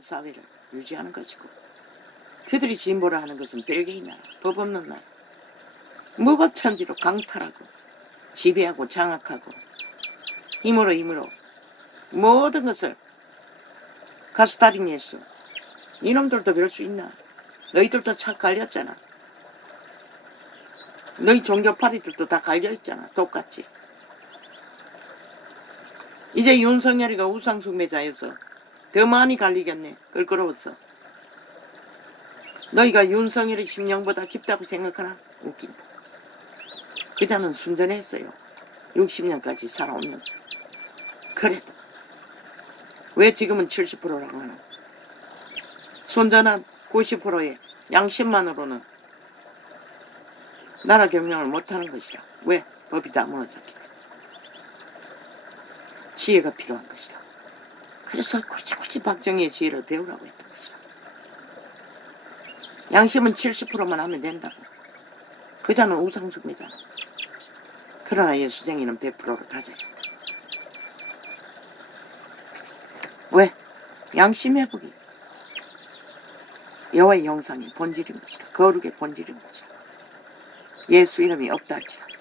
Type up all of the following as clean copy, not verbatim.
사회를 유지하는 것이고, 그들이 진보를 하는 것은 벨기에 나라, 법 없는 나라, 무법천지로 강탈하고 지배하고 장악하고 힘으로 모든 것을 가스다리니했어. 이놈들도 그럴 수 있나? 너희들도 차 갈렸잖아. 너희 종교파리들도 다 갈려있잖아. 똑같이. 이제 윤석열이가 우상숭배자여서 더 많이 갈리겠네. 껄끄러웠어. 너희가 윤석열의 심령보다 깊다고 생각하나? 웃긴다. 그자는 순전했어요. 60년까지 살아오면서. 그래도 왜 지금은 70%라고 하나? 순전한 90%의 양심만으로는 나라 경영을 못하는 것이라. 왜? 법이 다 무너졌기 때문에. 지혜가 필요한 것이라. 그래서 굳이 박정희의 지혜를 배우라고 했던 것이라. 양심은 70%만 하면 된다고. 그자는 우상숭배잖아. 그러나 예수쟁이는 100%를 가져야 한다. 왜? 양심 회복이 여호와의 형상의 본질인 것이라. 거룩의 본질인 것이라. 예수 이름이 없다 할지라도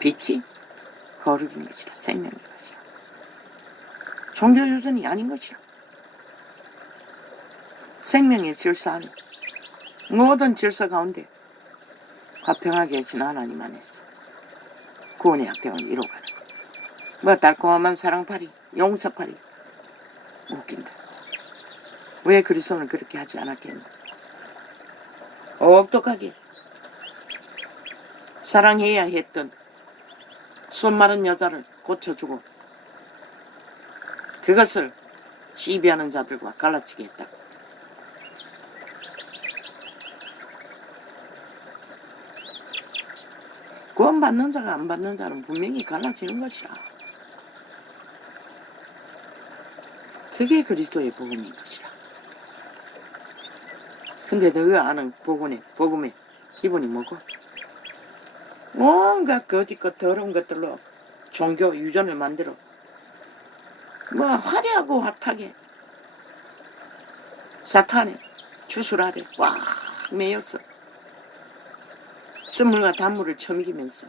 빛이 거룩인 것이라. 생명인 것이라. 종교유전이 아닌 것이라. 생명의 질서 안에 모든 질서 가운데 화평하게 해준 하나님 안에서 구원의 화평을 이루어가는 것. 뭐 달콤한 사랑파리, 용서파리. 웃긴다. 왜 그리스도는 그렇게 하지 않았겠나? 똑똑하게 사랑해야 했던 손 마른 여자를 고쳐주고 그것을 시비하는 자들과 갈라치게 했다고. 구원받는 자가 안 받는 자는 분명히 갈라지는 것이라. 그게 그리스도의 복음인 것이라. 근데 너희가 아는 복음의 기본이 뭐고? 온갖 거짓것 더러운 것들로 종교 유전을 만들어 뭐 화려하고 핫하게 사탄의 주술 아래 꽉 매였어. 쓴물과 단물을 처먹이면서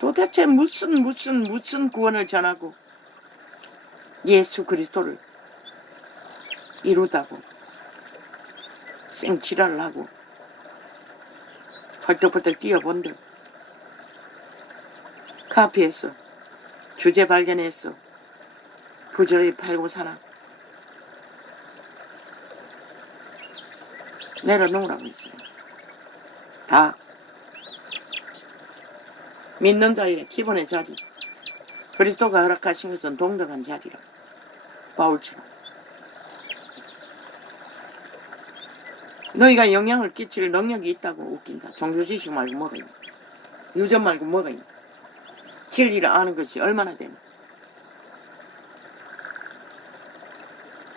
도대체 무슨 구원을 전하고 예수 그리스도를 이루다고 생지랄을 하고 펄떡펄떡 뛰어본들. 카피했어. 주제 발견했어. 부지런히 팔고 사나. 내려놓으라고 했어요. 다 믿는 자의 기본의 자리. 그리스도가 허락하신 것은 동등한 자리라. 바울처럼. 너희가 영향을 끼칠 능력이 있다고. 웃긴다. 종교지식 말고 뭐가 있나? 유전 말고 뭐가 있나? 진리를 아는 것이 얼마나 되나?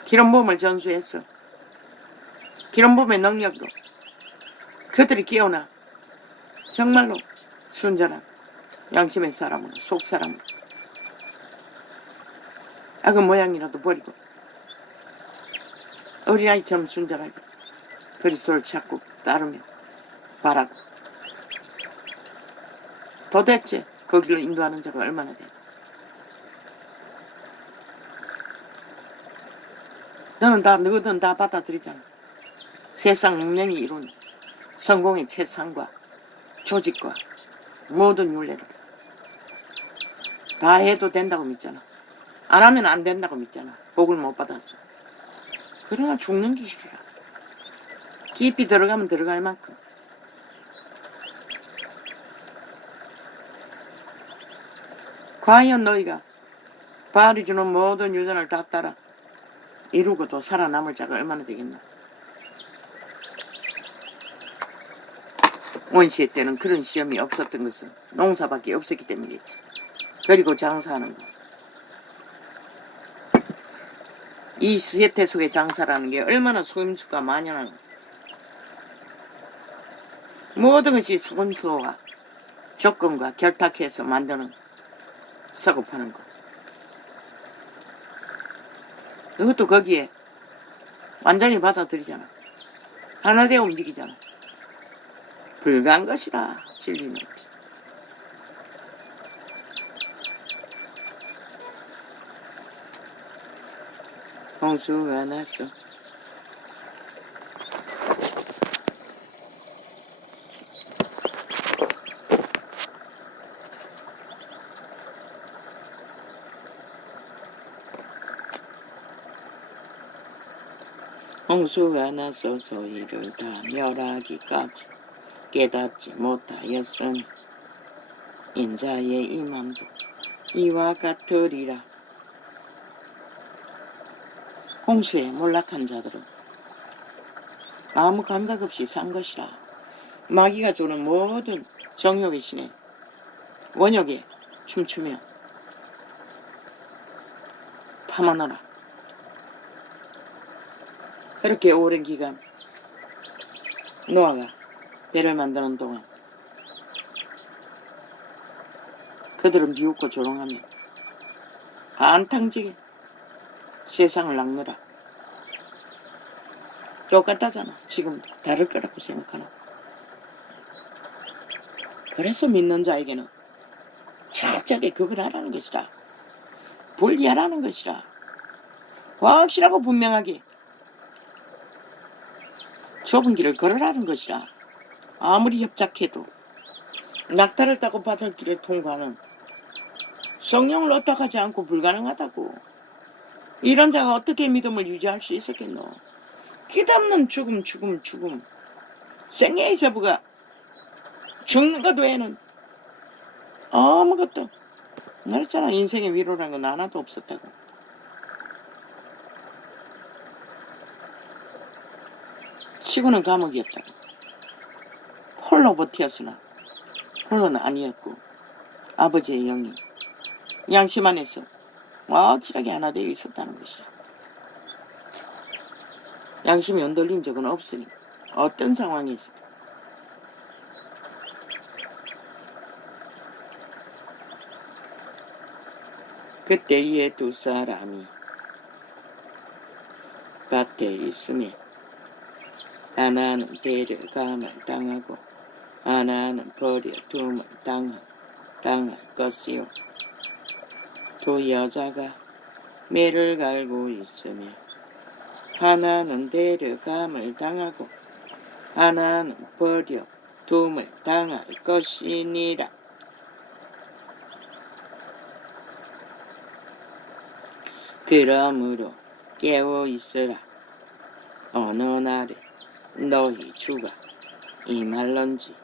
기름부음을 전수했어. 기름부음의 능력으로 그들이 깨어나 정말로 순전한 양심의 사람으로, 속사람으로 악의 모양이라도 버리고 어린아이처럼 순전하게 그리스도를 찾고 따르며 바라고. 도대체 그 길로 인도하는 자가 얼마나 되나? 너희들은 다 받아들이잖아. 세상 문명이 이룬 성공의 최상과 조직과 모든 윤례를 다 해도 된다고 믿잖아. 안 하면 안 된다고 믿잖아. 복을 못 받았어. 그러나 죽는 기술이라. 깊이 들어가면 들어갈 만큼. 과연 너희가 바알이 주는 모든 유전을 다 따라 이루고도 살아남을 자가 얼마나 되겠나? 원시의 때는 그런 시험이 없었던 것은 농사밖에 없었기 때문이겠지. 그리고 장사하는 거. 이 세태 속의 장사라는 게 얼마나 속임수가 만연한 거. 모든 것이 속임수와 조건과 결탁해서 만드는 서급하는 거. 그것도 거기에 완전히 받아들이잖아. 하나 되어 움직이잖아. 불가한 것이라 진리는. 홍수가 났어. 홍수가 나서 소리를 다 멸하기까지 깨닫지 못하였으니 인자의 임함도 이와 같으리라. 홍수에 몰락한 자들은 아무 감각 없이 산 것이라. 마귀가 주는 모든 정욕의 신에 원욕에 춤추며 탐하노라. 그렇게 오랜 기간 노아가 배를 만드는 동안 그들은 비웃고 조롱하며 한탕지게 세상을 낚느라. 똑같다잖아. 지금도 다를 거라고 생각하나. 그래서 믿는 자에게는 철저하게 구분하라는 것이다. 분리하라는 것이다. 확실하고 분명하게 좁은 길을 걸으라는 것이라. 아무리 협착해도 낙타를 타고 바닷길을 통과하는 성령을 어떡하지 않고 불가능하다고. 이런 자가 어떻게 믿음을 유지할 수 있었겠노. 끝없는 죽음. 생애의 저부가 죽는 것 외에는 아무것도. 말했잖아. 인생의 위로라는 건 하나도 없었다고. 치고는 감옥이었다고. 홀로 버티었으나 홀로는 아니었고 아버지의 영이 양심 안에서 확실하게 하나 되어 있었다는 것이야. 양심이 흔들린 적은 없으니 어떤 상황에서 그때 이에 두 사람이 밭에 있으며 하나는 데려감을 당하고 하나는 버려둠을 당할 것이요. 두 여자가 매를 갈고 있으며 하나는 데려감을 당하고 하나는 버려둠을 당할 것이니라. 그러므로 깨어 있으라. 어느 날에 너희 주가 임할런지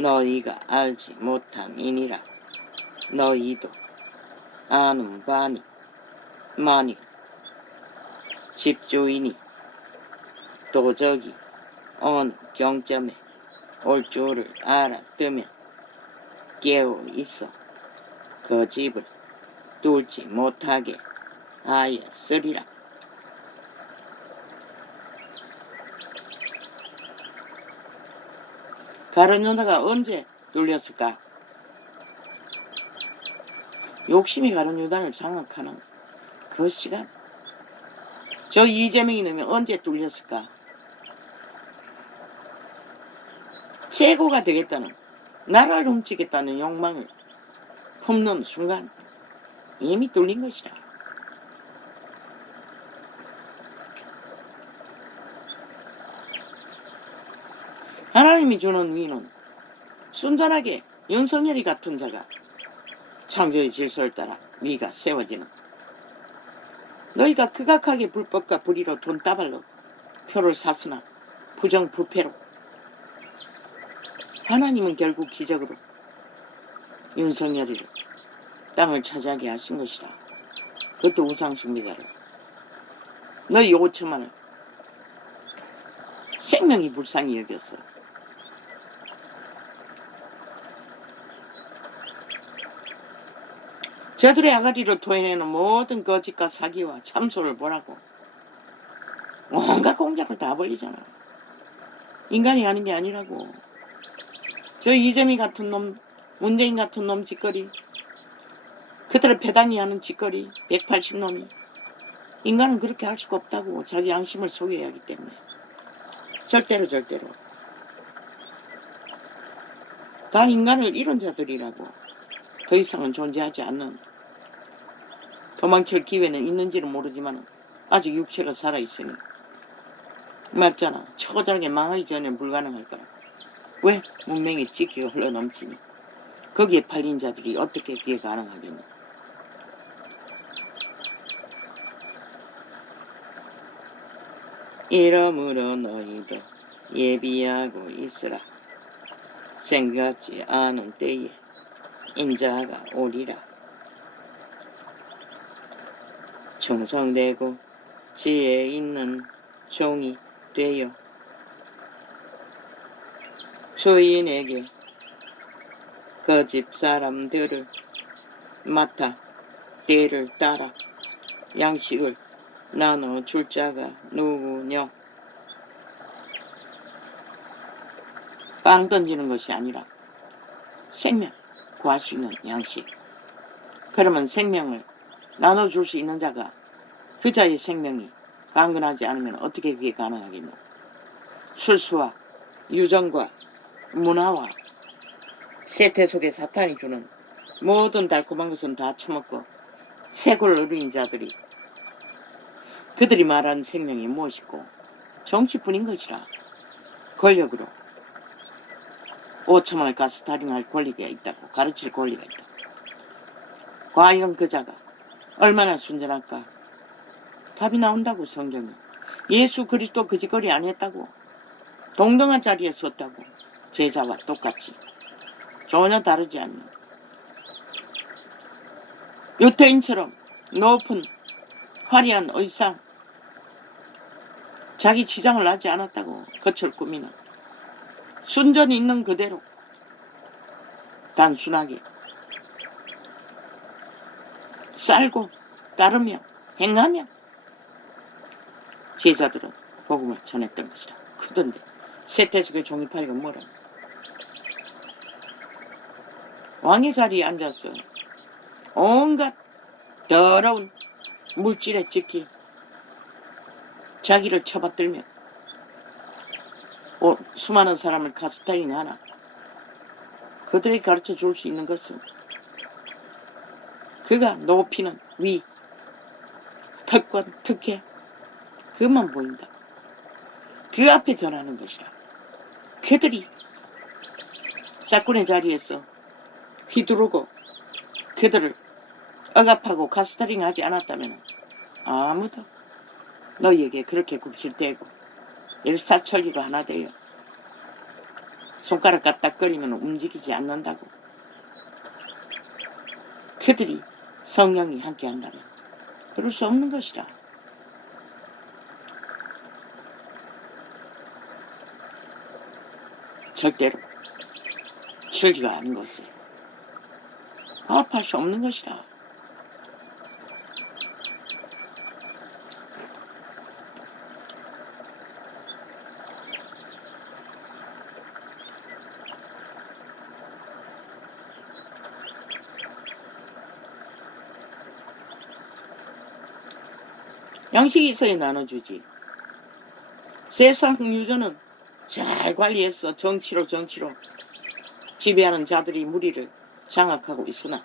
너희가 알지 못함이니라. 너희도 아는 바니 만일 집주인이 도적이 어느 경점에 올 줄을 알았으면 깨어 있어 그 집을 뚫지 못하게 하였으리라. 가룟유다가 언제 뚫렸을까? 욕심이 가룟유다를 장악하는 그 시간. 저 이재명이 놈이 언제 뚫렸을까? 최고가 되겠다는, 나라를 훔치겠다는 욕망을 품는 순간 이미 뚫린 것이라. 하나님이 주는 위는 순전하게 윤석열이 같은 자가 창조의 질서를 따라 위가 세워지는. 너희가 극악하게 불법과 불의로 돈다발로 표를 샀으나 부정부패로 하나님은 결국 기적으로 윤석열이를 땅을 차지하게 하신 것이라. 그것도 우상숭배자로. 너희 5천만을 생명이 불쌍히 여겼어. 저들의 아가리로 토해내는 모든 거짓과 사기와 참소를 보라고. 온갖 공작을 다 벌리잖아. 인간이 하는 게 아니라고. 저 이재명 같은 놈, 문재인 같은 놈 짓거리, 그들의 배당이 하는 짓거리, 180놈이 인간은 그렇게 할 수가 없다고. 자기 양심을 소유해야 하기 때문에. 절대로. 다 인간을 잃은 자들이라고. 더 이상은 존재하지 않는. 도망칠 기회는 있는지는 모르지만 아직 육체가 살아있으니. 말잖아. 처절하게 망하기 전에 불가능할 거라고. 왜? 문명이 찢기가 흘러넘치니. 거기에 팔린 자들이 어떻게 그게 가능하겠니? 이러므로 너희도 예비하고 있으라. 생각지 않은 때에 인자가 오리라. 충성되고 지혜 있는 종이 되어 주인에게 그 집 사람들을 맡아 때를 따라 양식을 나눠줄 자가 누구뇨? 빵 던지는 것이 아니라 생명, 구할 수 있는 양식. 그러면 생명을 나눠줄 수 있는 자가 그 자의 생명이 강건하지 않으면 어떻게 그게 가능하겠노? 술수와 유전과 문화와 세태 속에 사탄이 주는 모든 달콤한 것은 다 처먹고 세골 어린 자들이 그들이 말하는 생명이 무엇이고 정치뿐인 것이라. 권력으로 5천만을 가스타링할 권리가 있다고. 가르칠 권리가 있다고. 과연 그 자가 얼마나 순전할까? 답이 나온다고. 성경은. 예수 그리스도 그 짓거리 안 했다고. 동등한 자리에 섰다고. 제자와 똑같이. 전혀 다르지 않는. 유태인처럼 높은 화려한 의상, 자기 치장을 하지 않았다고. 겉을 꾸미는. 순전히 있는 그대로 단순하게 살고 따르며 행하며 제자들은 복음을 전했던 것이라. 크던데 세태속의 종이파이가 뭐라. 왕의 자리에 앉아서 온갖 더러운 물질에 찍기 자기를 쳐받들며 수많은 사람을 가스타잉 하나. 그들에게 가르쳐 줄 수 있는 것은 그가 높이는 위, 특권, 특혜, 그것만 보인다. 그 앞에 전하는 것이라. 그들이 사건의 자리에서 휘두르고 그들을 억압하고 가스타링 하지 않았다면 아무도 너희에게 그렇게 굽실대고 일사천리로 하나 되어 손가락 까딱거리면 움직이지 않는다고. 그들이 성령이 함께 한다면 그럴 수 없는 것이라. 절대로 진리가 아닌 것을 파업할 수 없는 것이라. 양식이 있어야 나눠주지. 세상 유전은 잘 관리해서 정치로 지배하는 자들이 무리를 장악하고 있으나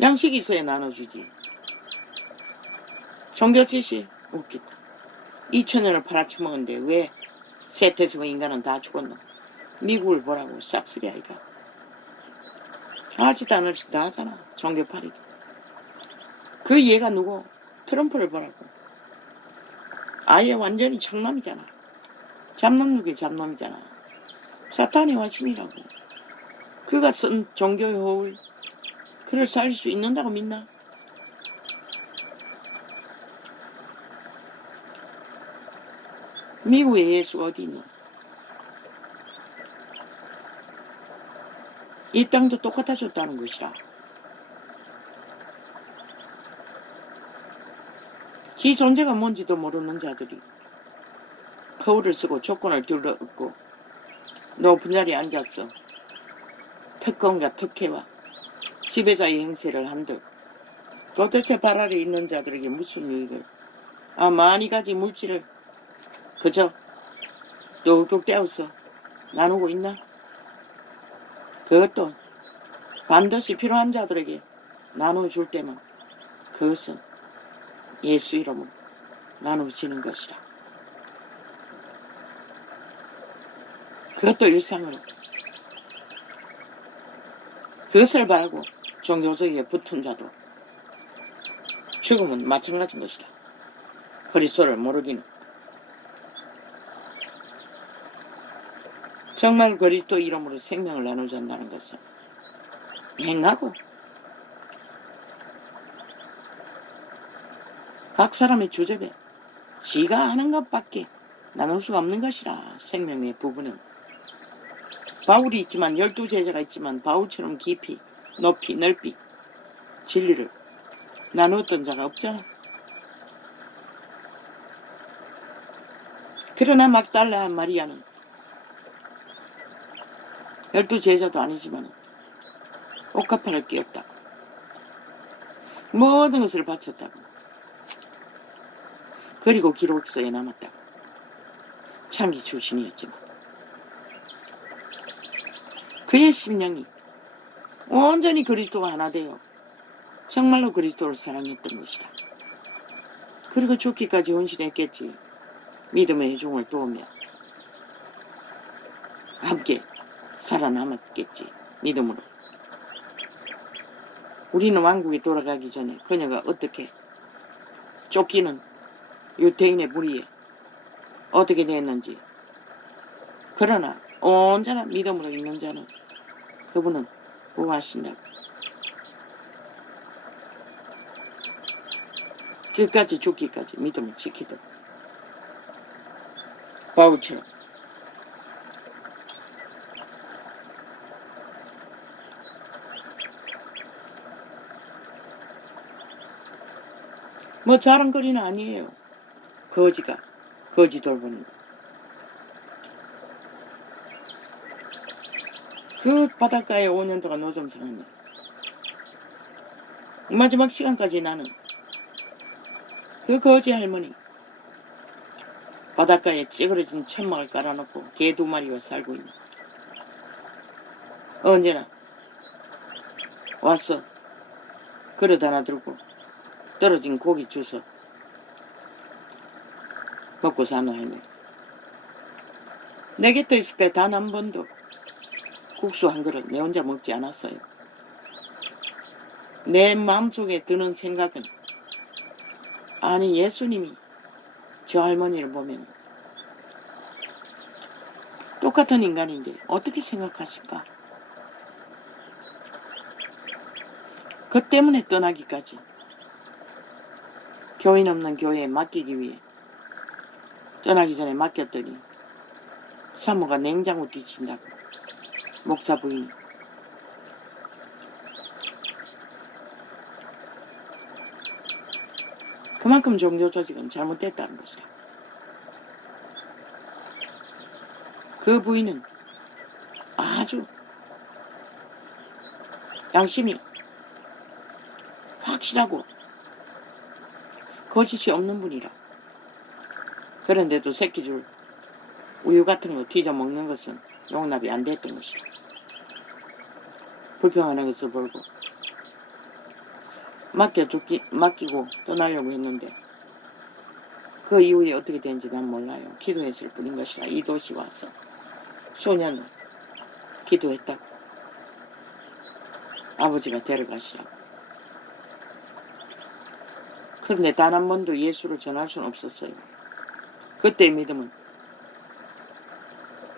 양식이 있어야 나눠주지. 종교 지시 웃기다. 2000년을 팔아쳐먹었는데 왜 세태적인 인간은 다 죽었노? 미국을 보라고. 싹쓸이 아이가. 알지도 않을 짓 다 하잖아. 종교팔이기. 그 얘가 누구? 트럼프를 보라고. 아예 완전히 장남이잖아. 잡놈누기 잡놈이잖아. 사탄의 화신이라고. 그가 쓴 종교의 호울, 그를 살릴 수 있는다고 믿나? 미국의 예수 어디 있노? 이 땅도 똑같아졌다는 것이라. 지 존재가 뭔지도 모르는 자들이 거울을 쓰고 조건을 둘러엎고 높은 자리에 앉았어. 특권과 특혜와 지배자의 행세를 한들 도대체 발 아래 있는 자들에게 무슨 유익을, 많이 가지 물질을 그저 뚝뚝 떼어서 나누고 있나? 그것도 반드시 필요한 자들에게 나눠줄 때만 그것은 예수 이름으로 나누어지는 것이라. 그것도 일상으로. 그것을 바라고 종교적에 붙은 자도 죽음은 마찬가지인 것이다. 그리스도를 모르기는. 정말 그리스도 이름으로 생명을 나누자 한다는 것은 행하고 각 사람의 주제에 지가 아는 것밖에 나눌 수가 없는 것이라. 생명의 부분은 바울이 있지만 12제자가 있지만 바울처럼 깊이 높이 넓이 진리를 나누었던 자가 없잖아. 그러나 막달라 마리아는 12제자도 아니지만 옥합판을 끼웠다고, 모든 것을 바쳤다고, 그리고 기록서에 남았다고. 창기 출신이었지만 그의 심령이 온전히 그리스도와 하나 되어 정말로 그리스도를 사랑했던 것이다. 그리고 죽기까지 헌신했겠지. 믿음의 회중을 도우며 함께 살아남았겠지. 믿음으로. 우리는 왕국에 돌아가기 전에 그녀가 어떻게 쫓기는 유태인의 무리에 어떻게 됐는지, 그러나 온전한 믿음으로 있는 자는 그분은 구하신다고. 끝까지 죽기까지 믿음을 지키도록. 바울처럼. 뭐 자랑거리는 아니에요. 거지가 거지 돌보는 거. 그 바닷가에 5년 동안 노점 살았네. 마지막 시간까지 나는 그 거지 할머니 바닷가에 찌그러진 천막을 깔아놓고 개 2마리가 살고 있네. 언제나 와서 그릇 하나 들고 떨어진 고기 주워 먹고 사는 할머니. 내 곁에 있을 때 단 한 번도 국수 한 그릇 내 혼자 먹지 않았어요. 내 마음속에 드는 생각은, 아니 예수님이 저 할머니를 보면 똑같은 인간인데 어떻게 생각하실까? 그 때문에 떠나기까지 교인 없는 교회에 맡기기 위해 떠나기 전에 맡겼더니 사모가 냉장고 뒤친다고, 목사 부인이. 그만큼 종교 조직은 잘못됐다는 것이다. 그 부인은 아주 양심이 확실하고 거짓이 없는 분이라. 그런데도 새끼줄 우유 같은 거 뒤져 먹는 것은 용납이 안 됐던 것이다. 불평하는 것을 벌고 맡기고 떠나려고 했는데 그 이후에 어떻게 된지 난 몰라요. 기도했을 뿐인 것이라. 이 도시 와서 수년을 기도했다고. 아버지가 데려가시라고. 그런데 단 한 번도 예수를 전할 수는 없었어요. 그때의 믿음은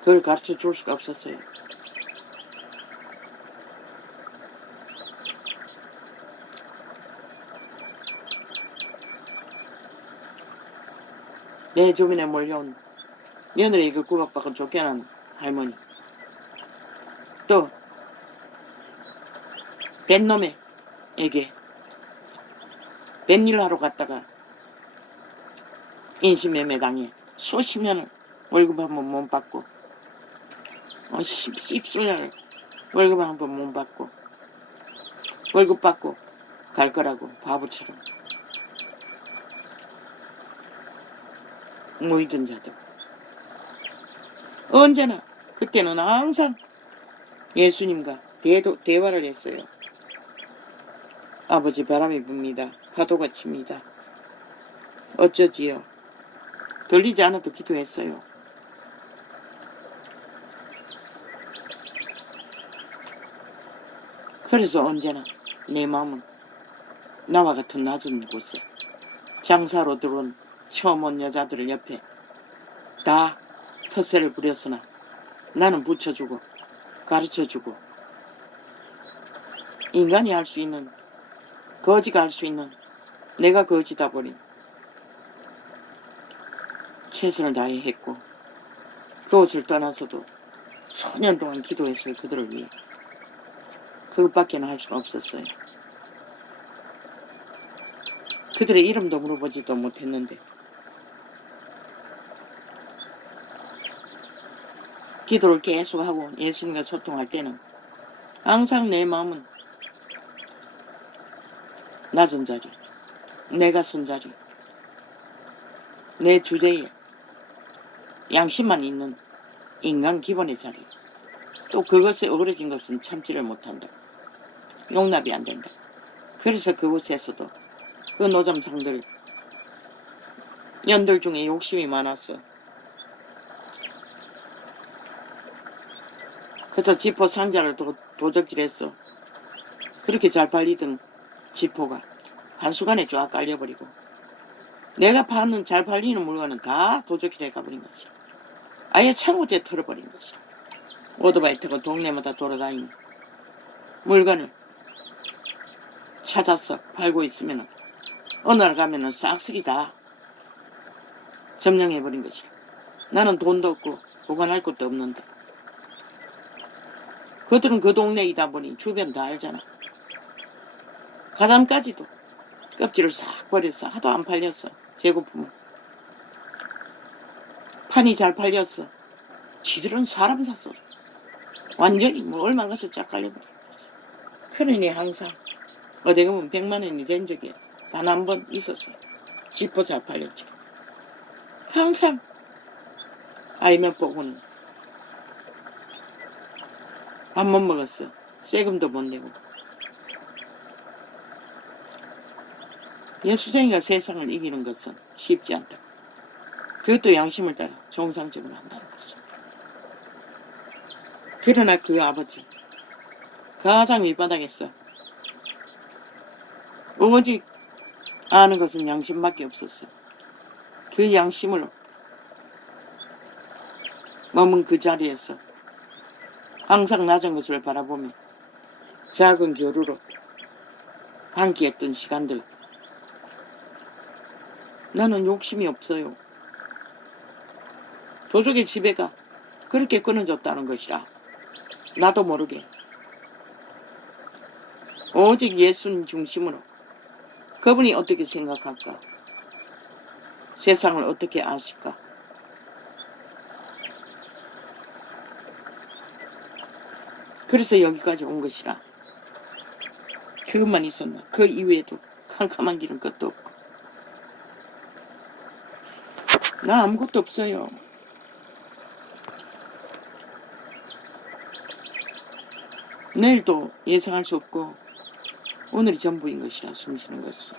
그걸 가르쳐 줄 수가 없었어요. 내 주변에 몰려온 며느리 그 구박받고 쫓겨난 할머니, 또 뱃놈에게 뱃일 하러 갔다가 인신매매 당해 수십 년을 월급 한 번 못 받고, 십수년을 월급 한 번 못 받고, 월급 받고 갈 거라고 바보처럼 모이던 자들. 언제나 그때는 항상 예수님과 대화를 했어요. 아버지, 바람이 붑니다. 파도가 칩니다. 어쩌지요? 들리지 않아도 기도했어요. 그래서 언제나 내 마음은 나와 같은 낮은 곳에 장사로 들어온 처음 온 여자들을 옆에 다 텃세를 부렸으나 나는 붙여주고 가르쳐주고 인간이 할 수 있는, 거지가 할 수 있는, 내가 거지다 보니 최선을 다해 했고, 그곳을 떠나서도 수년 동안 기도했어요. 그들을 위해. 그것밖에는 할 수가 없었어요. 그들의 이름도 물어보지도 못했는데 기도를 계속하고 예수님과 소통할 때는 항상 내 마음은 낮은 자리, 내가 선 자리, 내 주제에 양심만 있는 인간 기본의 자리, 또 그것에 어그러진 것은 참지를 못한다. 용납이 안 된다. 그래서 그곳에서도 그 노점상들, 년들 중에 욕심이 많았어. 그래서 지포 상자를 도적질했어. 그렇게 잘 팔리던 지포가 한순간에 쫙 깔려버리고 내가 파는 잘 팔리는 물건은 다 도적질해 가버린 것이야. 아예 창고째 털어버린 것이야. 오토바이 타고 동네마다 돌아다니며 물건을 찾아서 팔고 있으면 어느 날 가면은 싹쓸이 다 점령해버린 것이야. 나는 돈도 없고 보관할 것도 없는데 그들은 그 동네이다 보니 주변 다 알잖아. 가담까지도 껍질을 싹 버렸어. 하도 안 팔렸어. 재고품은. 판이 잘 팔렸어. 지들은 사람 샀어. 완전히 뭐 얼마 가서 쫙 깔려버려. 그러니 항상 어디 가면 100만 원이 된 적이 단 한 번 있었어. 지포 잘 팔렸지. 항상 아이면 보고는 밥 못 먹었어. 세금도 못 내고. 예수쟁이가 세상을 이기는 것은 쉽지 않다. 그것도 양심을 따라 정상적으로 한다는 것을. 그러나 그 아버지 가장 밑바닥에서 오직 아는 것은 양심밖에 없었어. 그 양심으로 머문 그 자리에서 항상 낮은 것을 바라보며 작은 교류로 함께했던 시간들. 나는 욕심이 없어요. 도적의 지배가 그렇게 끊어졌다는 것이라. 나도 모르게 오직 예수님 중심으로 그분이 어떻게 생각할까? 세상을 어떻게 아실까? 그래서 여기까지 온 것이라. 그것만 있었나? 그 이외에도 캄캄한 길은 끝도 없고. 나 아무것도 없어요. 내일도 예상할 수 없고 오늘이 전부인 것이라 숨쉬는 것은.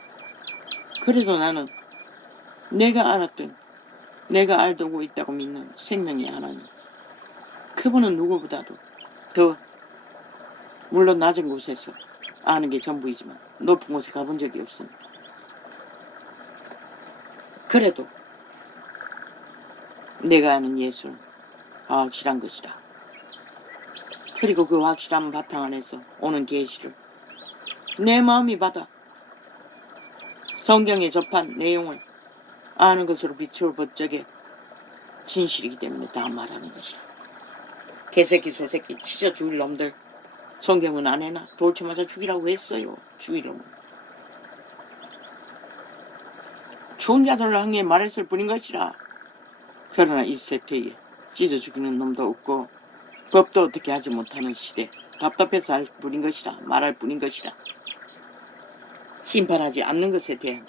그래도 나는 내가 알았던, 내가 알고 있다고 믿는 생명의 하나님, 그분은 누구보다도 더, 물론 낮은 곳에서 아는 게 전부이지만 높은 곳에 가본 적이 없습니다. 그래도 내가 아는 예수는 확실한 것이라. 그리고 그 확실한 바탕 안에서 오는 계시를 내 마음이 받아 성경에 접한 내용을 아는 것으로 비추어 본 적에 진실이기 때문에 다 말하는 것이라. 개새끼 소새끼 찢어 죽일 놈들 성경은 안 해나? 돌체 맞아 죽이라고 했어요. 죽이려면. 죽은 자들을 향해 말했을 뿐인 것이라. 그러나 이 세태에 찢어 죽이는 놈도 없고 법도 어떻게 하지 못하는 시대, 답답해서 할 뿐인 것이라. 말할 뿐인 것이라. 심판하지 않는 것에 대한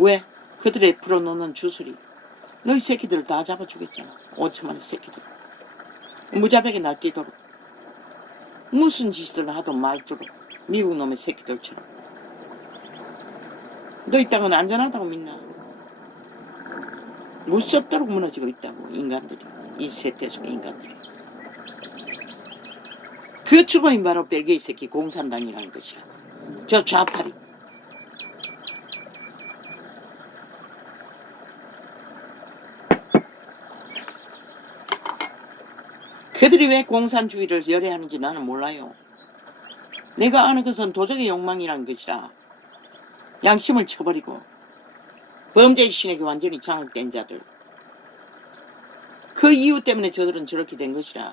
왜? 그들의 풀어놓는 주술이 너희 새끼들을 다 잡아주겠잖아. 5천만의 새끼들 무자백에 날뛰도록 무슨 짓을 하도 말도록 미국 놈의 새끼들처럼. 너희 땅은 안전하다고 믿나? 무섭도록 무너지고 있다고 인간들이. 이 세태속의 인간들이. 그 주범이 바로 벨기에 새끼 공산당이라는 것이야. 저 좌파리. 그들이 왜 공산주의를 열애하는지 나는 몰라요. 내가 아는 것은 도적의 욕망이라는 것이라. 양심을 쳐버리고 범죄의 신에게 완전히 장악된 자들. 그 이유 때문에 저들은 저렇게 된 것이라.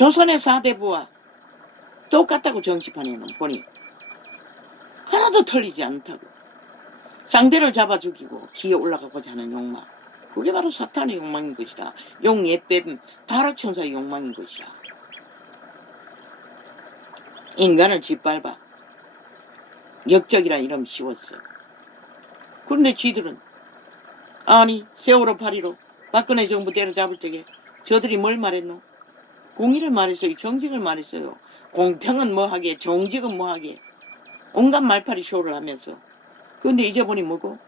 조선의 4대 부와 똑같다고 정치판에는 보니 하나도 틀리지 않다고. 상대를 잡아 죽이고 기에 올라가고자 하는 욕망. 그게 바로 사탄의 욕망인 것이다. 용 예뱀 타락천사의 욕망인 것이다. 인간을 짓밟아 역적이란 이름 씌웠어. 그런데 쥐들은 아니 세월호 8.15 박근혜 정부 때려잡을 적에 저들이 뭘 말했노? 공의를 말했어요. 정직을 말했어요. 공평은 뭐하게 정직은 뭐하게 온갖 말파리 쇼를 하면서. 그런데 이제 보니 뭐고?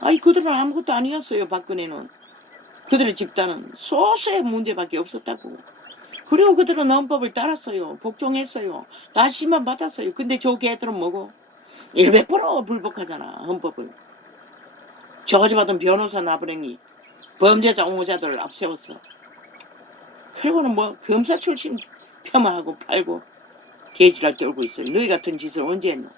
아니 그들은 아무것도 아니었어요. 박근혜는. 그들의 집단은 소수의 문제밖에 없었다고. 그리고 그들은 헌법을 따랐어요. 복종했어요. 다 심판받았어요. 근데 저 개들은 뭐고? 100% 불복하잖아. 헌법을. 저거지받은 변호사 나부랭이 범죄자 옹호자들을 앞세웠어. 그리고는 뭐 검사 출신 폄하하고 팔고 개지랄 떨고 있어요. 너희 같은 짓을 언제 했노?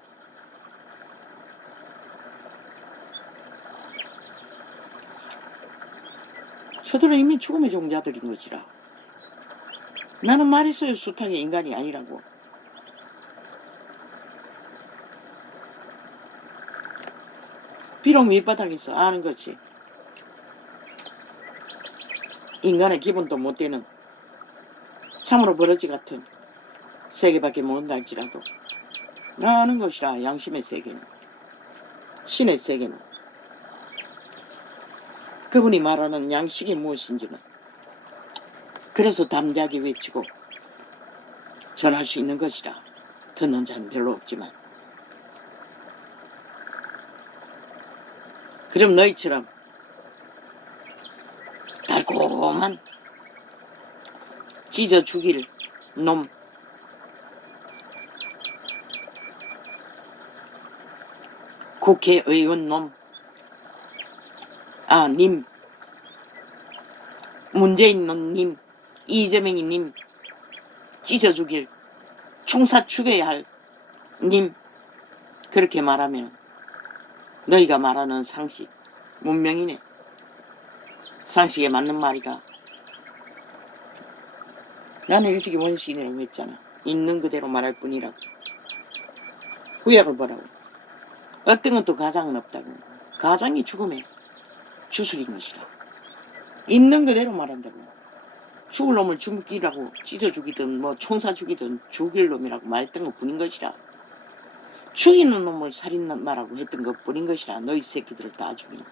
저들은 이미 죽음의 종자들인 것이라. 나는 말했어요. 수탕의 인간이 아니라고. 비록 밑바닥에서 아는 거지. 인간의 기본도 못 되는 참으로 버러지 같은 세계밖에 못 날지라도 나 아는 것이라. 양심의 세계는, 신의 세계는, 그분이 말하는 양식이 무엇인지는. 그래서 담대하게 외치고 전할 수 있는 것이라. 듣는 자는 별로 없지만. 그럼 너희처럼 달콤한 찢어 죽일 놈, 국회의원 놈, 님, 문재인 놈님, 이재명이 님, 찢어 죽일, 총사 죽여야 할 님, 그렇게 말하면 너희가 말하는 상식, 문명이네. 상식에 맞는 말이가. 나는 일찍이 원시인이라고 했잖아. 있는 그대로 말할 뿐이라고. 구약을 보라고. 어떤 것도 가장은 없다고. 가장이 죽음의 주술인 것이라. 있는 그대로 말한다고. 죽을 놈을 죽이라고 찢어 죽이든 뭐 총사 죽이든 죽일 놈이라고 말했던 것 뿐인 것이라. 죽이는 놈을 살인마라고 했던 것 뿐인 것이라. 너희 새끼들을 다 죽인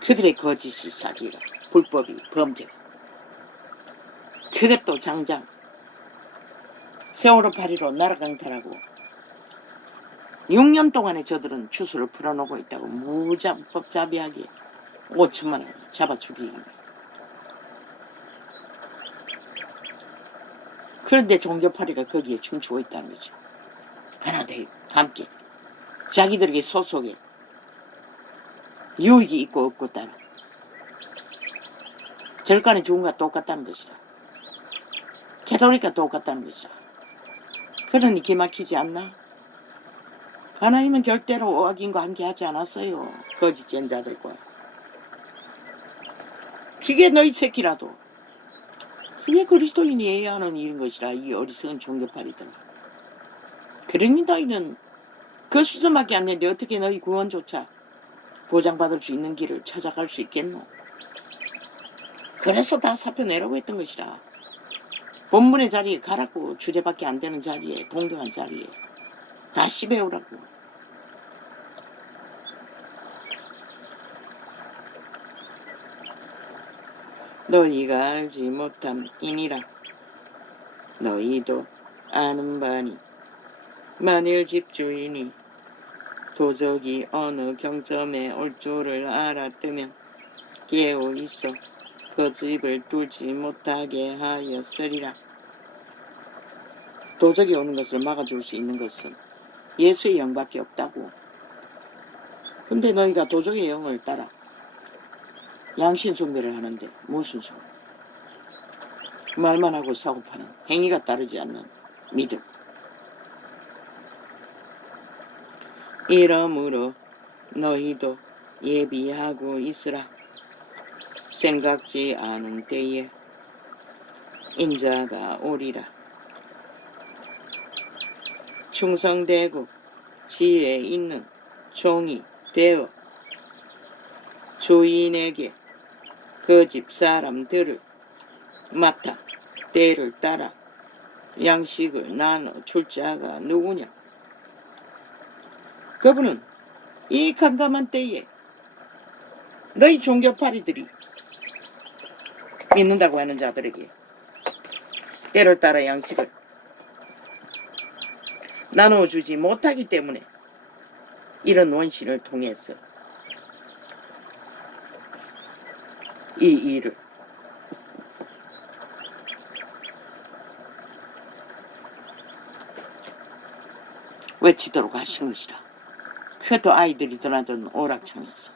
그들의 거짓이 사기가, 불법이, 범죄가. 그것도 장장 세월호 8.15 나라 강탈하고 6년 동안에 저들은 추수를 풀어놓고 있다고. 무자법자비하게 5천만 원 잡아 죽이기. 그런데 종교파리가 거기에 춤추고 있다는 거죠. 하나 돼 함께 자기들에게 소속에 유익이 있고 없고 따라 절간에 죽은 것과 똑같다는 것이다. 캐톨릭과 똑같다는 것이다. 그러니 기막히지 않나? 하나님은 절대로 악인과 함께하지 않았어요. 거짓된 자들과. 그게 너희 새끼라도 그게 그리스도인이 해야 하는 일인 것이라. 이 어리석은 종교파리들. 그러니 너희는 그 수준밖에 안 되는데 어떻게 너희 구원조차 보장받을 수 있는 길을 찾아갈 수 있겠노? 그래서 다 사표내라고 했던 것이라. 본문의 자리에 가라고. 주제밖에 안 되는 자리에, 동등한 자리에 다시 배우라고. 너희가 알지 못함이니라. 너희도 아는 바니 만일 집주인이 도적이 어느 경점에 올 줄을 알았으면 깨어 있어 그 집을 뚫지 못하게 하였으리라. 도적이 오는 것을 막아줄 수 있는 것은 예수의 영밖에 없다고. 근데 너희가 도적의 영을 따라 양신 숭배를 하는데 무슨 소리? 말만 하고 사고파는 행위가 따르지 않는 믿음. 이러므로 너희도 예비하고 있으라. 생각지 않은 때에 인자가 오리라. 충성되고 지혜 있는 종이 되어 주인에게 그 집 사람들을 맡아 때를 따라 양식을 나눠 줄 자가 누구냐? 그분은 이 캄캄한 때에 너희 종교파리들이 믿는다고 하는 자들에게 때를 따라 양식을 나눠주지 못하기 때문에 이런 원신을 통해서 이 일을 외치도록 하신 것이라. 그것도 아이들이 드나든 오락장에서.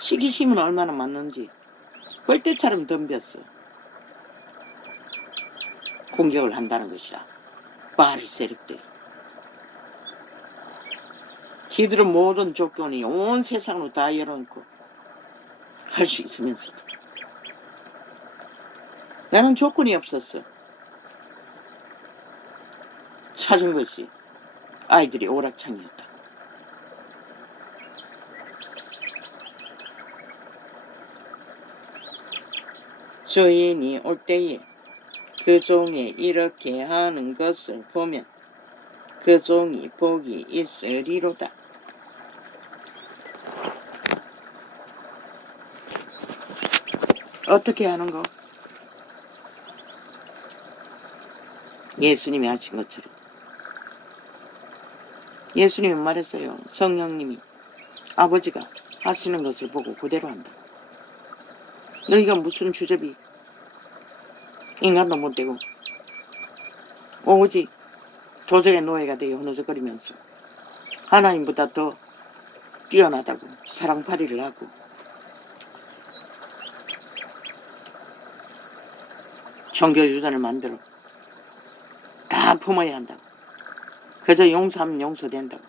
시기심은 얼마나 많는지 벌떼처럼 덤볐어. 공격을 한다는 것이라. 바알 세력들이. 지들은 모든 조건이 온 세상으로 다 열어놓고 할 수 있으면서도 나는 조건이 없었어. 찾은 것이 아이들이 오락창이었다. 주인이 올 때에 그 종이 이렇게 하는 것을 보면 그 종이 복이 있으리로다. 어떻게 하는 거? 예수님이 하신 것처럼. 예수님이 말했어요. 성령님이 아버지가 하시는 것을 보고 그대로 한다. 너희가 무슨 주접이 인간도 못되고 오직 도적의 노예가 되어 흐느적거리면서 하나님보다 더 뛰어나다고 사랑팔이를 하고 종교유전을 만들어 다 품어야 한다고. 그저 용서하면 용서된다고.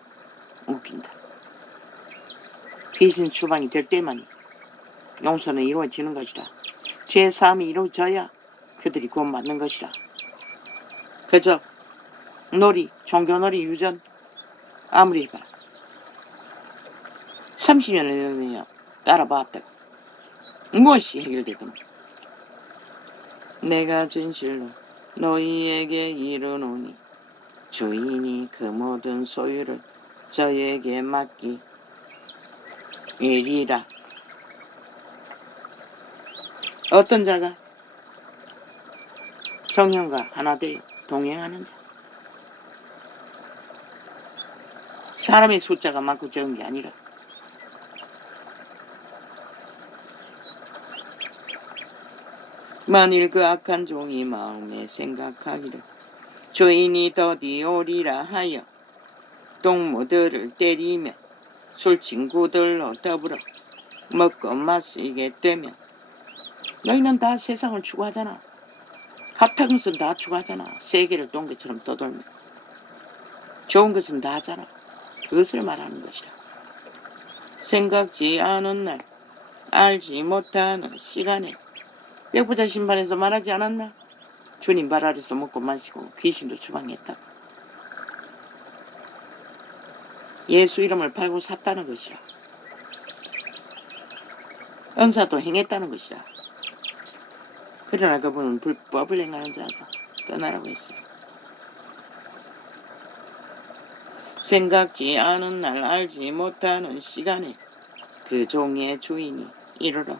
웃긴다. 귀신 추방이 될 때만이 용서는 이루어지는 것이라. 죄사함이 이루어져야 그들이 구원받는 것이라. 그저 놀이, 종교놀이 유전 아무리 해봐. 30년을 넘으며 따라봤다고. 무엇이 해결되든 내가 진실로 너희에게 이르노니 주인이 그 모든 소유를 저에게 맡기리라. 어떤 자가 성령과 하나 되어 동행하는 자. 사람의 숫자가 많고 적은 게 아니라 만일 그 악한 종이 마음에 생각하기를 주인이 더디 오리라 하여 동무들을 때리며 술친구들로 더불어 먹고 마시게 되면 너희는 다 세상을 추구하잖아. 핫한 것은 다 추구하잖아. 세계를 동계처럼 떠돌며 좋은 것은 다 하잖아. 그것을 말하는 것이라. 생각지 않은 날 알지 못하는 시간에 백부자 신반에서 말하지 않았나? 주님 발 아래서 먹고 마시고 귀신도 추방했다. 예수 이름을 팔고 샀다는 것이라. 은사도 행했다는 것이라. 그러나 그분은 불법을 행하는 자가 떠나라고 했어요. 생각지 않은 날 알지 못하는 시간에 그 종의 주인이 이르러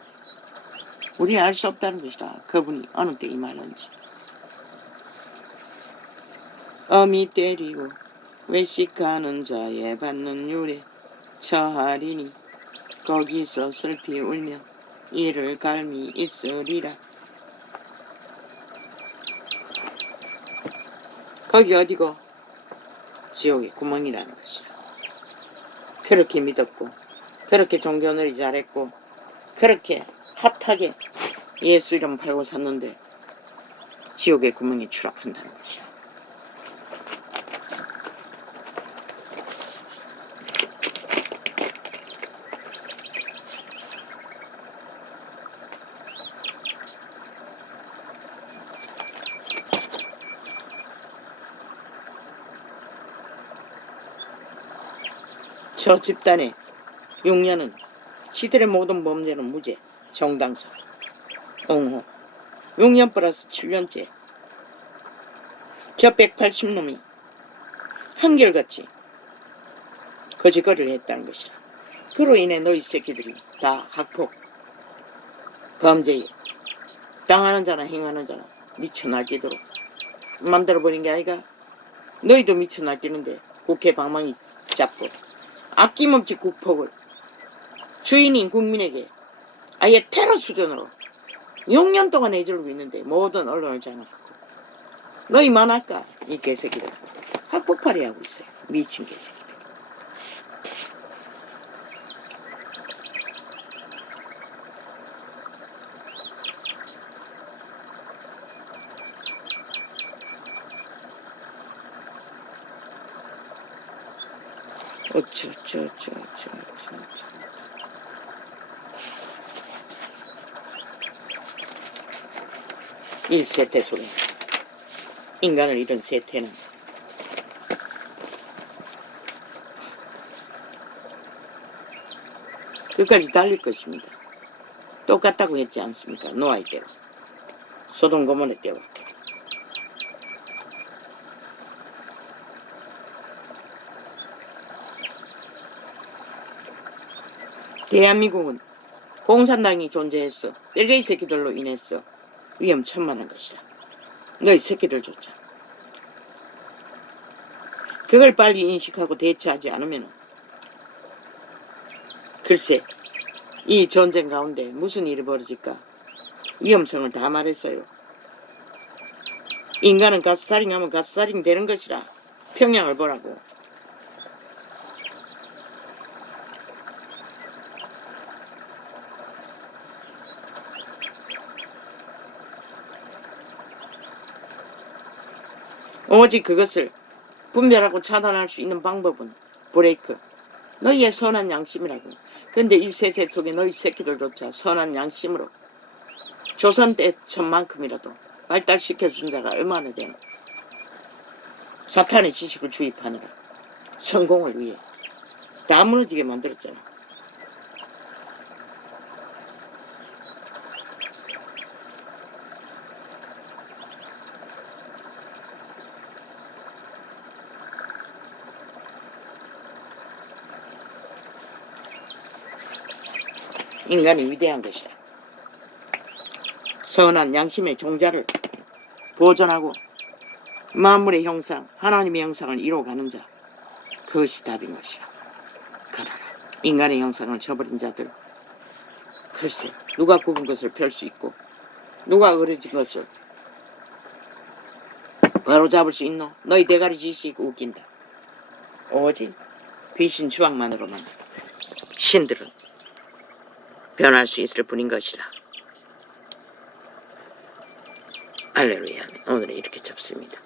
우리 알 수 없다는 것이다. 그분이 어느 때 임하는지. 어미 때리고 외식하는 자에 받는 율에 처하리니 거기서 슬피 울며 이를 갈미 있으리라. 거기 어디고? 지옥의 구멍이라는 것이라. 그렇게 믿었고 그렇게 종교놀이 잘했고 그렇게 핫하게 예수 이름 팔고 샀는데 지옥의 구멍에 추락한다는 것이라. 저 집단의 6년은 시들의 모든 범죄는 무죄, 정당성, 옹호. 6년 플러스 7년째. 저 180놈이 한결같이 거짓거리를 했다는 것이라. 그로 인해 너희 새끼들이 다 학폭, 범죄에 당하는 자나 행하는 자나 미쳐 날뛰도록 만들어버린 게 아이가. 너희도 미쳐 날뛰는데 국회 방망이 잡고 아낌없이 국폭을 주인인 국민에게 아예 테러 수준으로 6년 동안 내주르고 있는데 모든 언론을 장악하고 너희만 할까? 이 개새끼들 학폭팔이 하고 있어요. 미친 개새끼들. 이 세태 속에 인간을 잃은 세태는 끝까지 달릴 것입니다. 똑같다고 했지 않습니까? 노아의 때로, 소돔 고모의 때와. 대한민국은 공산당이 존재했어. 뺄개이 새끼들로 인해서 위험천만한 것이다. 너희 새끼들조차. 그걸 빨리 인식하고 대처하지 않으면 글쎄 이 전쟁 가운데 무슨 일이 벌어질까 위험성을 다 말했어요. 인간은 가스타링 하면 가스타링 되는 것이라. 평양을 보라고. 오직 그것을 분별하고 차단할 수 있는 방법은 브레이크, 너희의 선한 양심이라고. 근데 이 세세 속에 너희 새끼들조차 선한 양심으로 조선 때천만큼이라도 발달시켜준 자가 얼마나 되나. 사탄의 지식을 주입하느라 성공을 위해 다 무너지게 만들었잖아. 인간이 위대한 것이라. 선한 양심의 종자를 보존하고 만물의 형상, 하나님의 형상을 이뤄가는 자, 그것이 답인 것이라. 그러나 인간의 형상을 저버린 자들, 글쎄 누가 굽은 것을 펼 수 있고 누가 어려진 것을 바로잡을 수 있노? 너희 대가리 지식 웃긴다. 오직 귀신 주방만으로만 신들은 변할 수 있을 뿐인 것이라. 할렐루야. 오늘은 이렇게 접습니다.